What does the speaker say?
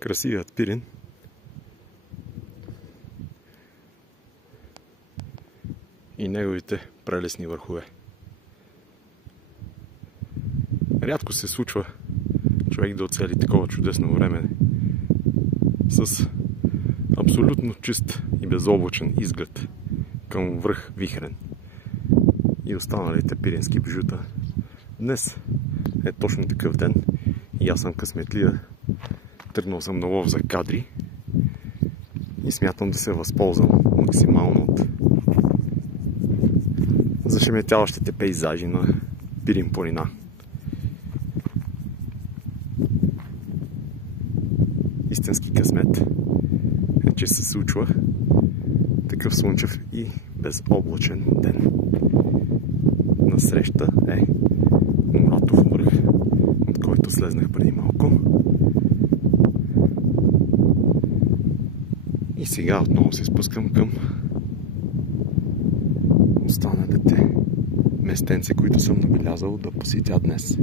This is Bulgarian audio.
красивият Пирин. И неговите прелесни върхове. Рядко се случва човек да оцели такова чудесно време с абсолютно чист и безоблачен изглед към връх Вихрен и останалите пирински бижута. Днес е точно такъв ден и аз съм късметлия. Тръгнал съм на лов за кадри и смятам да се възползвам максимално от зашеметяващите пейзажи на Пирин планина. Истински късмет е, че се случва такъв слънчев и безоблачен ден. Насреща е Муратов връх, от който слезнах преди малко. И сега отново се спускам към останалите местенци, които съм набелязал да посетя днес.